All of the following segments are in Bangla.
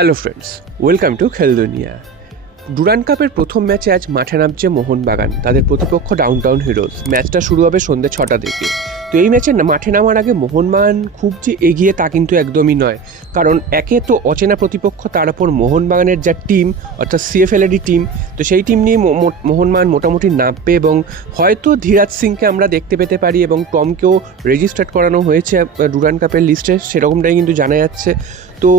হ্যালো ফ্রেন্ডস, ওয়েলকাম টু খেল দুনিয়া। ডুরান্ড কাপের প্রথম ম্যাচে আজ মাঠে নামছে মোহনবাগান। তাদের প্রতিপক্ষ ডাউনটাউন হিরোজ। ম্যাচটা শুরু হবে সন্ধ্যে 6টা থেকে। তো এই ম্যাচে মাঠে নামার আগে মোহনবাগান খুব যে এগিয়ে তা কিন্তু একদমই নয়, কারণ একে তো অচেনা প্রতিপক্ষ, তার উপর মোহনবাগানের যা টিম অর্থাৎ সিএফএলেরই টিম, তো সেই টিম নিয়ে মোহনবাগান মোটামুটি নামবে এবং হয়তো ধীরাজ সিংকে আমরা দেখতে পেতে পারি এবং টমকেও রেজিস্টার্ড করানো হয়েছে ডুরান্ড কাপের লিস্টে, সেরকমটাই কিন্তু জানা যাচ্ছে। তো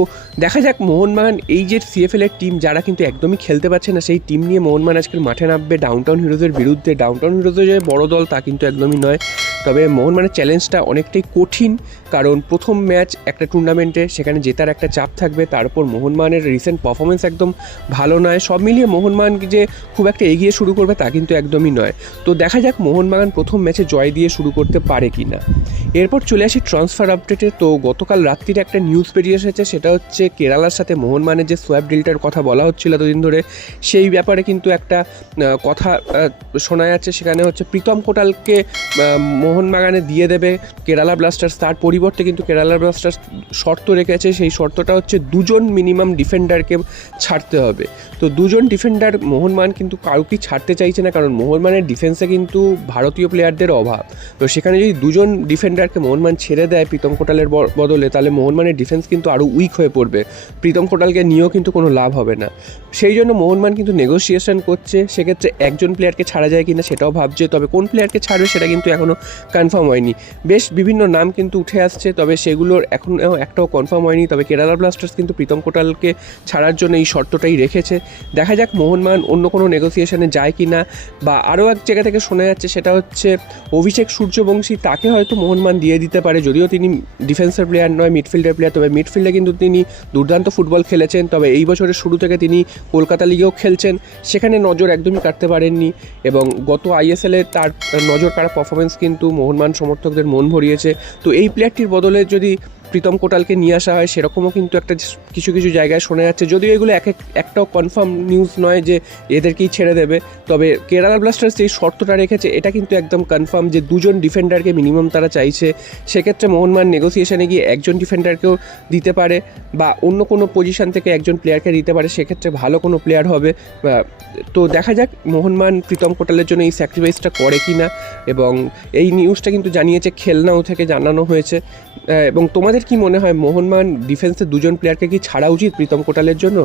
দেখা যাক মোহনবাগান এই যে সিএফএলের টিম যারা কিন্তু একদমই খেলতে পারছে না, সেই টিম নিয়ে মোহনবাগান আজকাল মাঠে নামবে ডাউনটাউন হিরোজের বিরুদ্ধে। ডাউনটাউন হিরোজের যে বড় দল তা কিন্তু একদমই নয়, তবে মোহনবাগানের চ্যালেঞ্জটা অনেকটাই কঠিন, কারণ প্রথম ম্যাচ একটা টুর্নামেন্টে, সেখানে জেতার একটা চাপ থাকবে। তারপর মোহনবাগানের রিসেন্ট পারফরমেন্স একদম ভালো নয়। সব মিলিয়ে মোহনবাগান যে খুব একটা এগিয়ে শুরু করবে তা কিন্তু একদমই নয়। তো দেখা যাক মোহনবাগান প্রথম ম্যাচে জয় দিয়ে শুরু করতে পারে কি না। এরপর চলে আসি ট্রান্সফার আপডেটে। তো গতকাল রাত্রিরে একটা নিউজ বেরিয়ে এসেছে, সেটা হচ্ছে কেরালার সাথে মোহনবাগানের যে সোয়াপ ডিলটার কথা বলা হচ্ছিল এতদিন ধরে, সেই ব্যাপারে কিন্তু একটা কথা শোনা যাচ্ছে। সেখানে হচ্ছে প্রীতম কোটালকে মোহনবাগানে দিয়ে দেবে কেরালা ব্লাস্টার্স। তার পরিবর্তে কিন্তু কেরালা ব্লাস্টার্স শর্ত রেখেছে, সেই শর্তটা হচ্ছে 2জন মিনিমাম ডিফেন্ডারকে ছাড়তে হবে। তো 2জন ডিফেন্ডার মোহনবাগান কিন্তু কাউকেই ছাড়তে চাইছে না, কারণ মোহনবাগানের ডিফেন্সে কিন্তু ভারতীয় প্লেয়ারদের অভাব। তো সেখানে যদি 2জন ডিফেন্ডারকে মোহনবাগান ছেড়ে দেয় প্রীতম কোটালের বদলে, তাহলে মোহনবাগানের ডিফেন্স কিন্তু আরও উইক হয়ে পড়বে। প্রীতম কোটালকে নিয়েও কিন্তু কোনো লাভ হবে না। সেই জন্য মোহনবাগান কিন্তু নেগোসিয়েশন করছে, সেক্ষেত্রে একজন প্লেয়ারকে ছাড়া যায় কিনা সেটাও ভাবছে, তবে কোন প্লেয়ারকে ছাড়বে সেটা কিন্তু এখনও কনফার্ম হয়নি। বেশ বিভিন্ন নাম কিন্তু উঠে আসছে, তবে সেগুলোর এখনও একটাও কনফার্ম হয়নি। তবে কেরালা ব্লাস্টার্স কিন্তু প্রীতম কোটালকে ছাড়ার জন্য এই শর্তটাই রেখেছে। দেখা যাক মোহনবাগান অন্য কোনো নেগোসিয়েশনে যায় কি না। বা আরও এক জায়গা থেকে শোনা যাচ্ছে, সেটা হচ্ছে অভিষেক সূর্যবংশী, তাকে হয়তো মোহনবাগান দিয়ে দিতে পারে। যদিও তিনি ডিফেন্সের প্লেয়ার নয়, মিডফিল্ডের প্লেয়ার, তবে মিডফিল্ডে কিন্তু তিনি দুর্দান্ত ফুটবল খেলেছেন। তবে এই বছরের শুরু থেকে তিনি কলকাতা লিগেও খেলছেন, সেখানে নজর একদমই কাটতে পারেননি এবং গত আইএসএলে তার নজর কাড়া পারফরমেন্স কিন্তু মোহনবাগান সমর্থকদের মন ভরিয়েছে। তো এই প্লেয়ারটির বদলে যদি প্রীতম কোটালকে নিয়ে আসা হয়, সেরকমও কিন্তু একটা কিছু কিছু জায়গায় শোনা যাচ্ছে। যদিও এগুলো একটাও কনফার্ম নিউজ নয় যে এদেরকেই ছেড়ে দেবে, তবে কেরালা ব্লাস্টার্স যেই শর্তটা রেখেছে এটা কিন্তু একদম কনফার্ম যে 2জন ডিফেন্ডারকে মিনিমাম তারা চাইছে। সেক্ষেত্রে মোহনবাগান নেগোসিয়েশনে গিয়ে একজন ডিফেন্ডারকেও দিতে পারে বা অন্য কোনো পজিশন থেকে একজন প্লেয়ারকে দিতে পারে, সেক্ষেত্রে ভালো কোনো প্লেয়ার হবে। তো দেখা যাক মোহনবাগান প্রীতম কোটালের জন্য এই স্যাক্রিফাইসটা করে কি না। এবং এই নিউজটা কিন্তু জানিয়েছে খেলনাও থেকে জানানো হয়েছে। এবং তোমাদের কি মনে হয়, মোহনবাগান ডিফেন্সে 2জন প্লেয়ারকে কি ছাড়া উচিত প্রীতম কোটালের জন্য,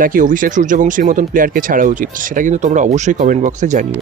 নাকি অভিষেক সূর্যবংশীর মতন প্লেয়ারকে ছাড়া উচিত? সেটা কিন্তু তোমরা অবশ্যই কমেন্ট বক্সে জানিও।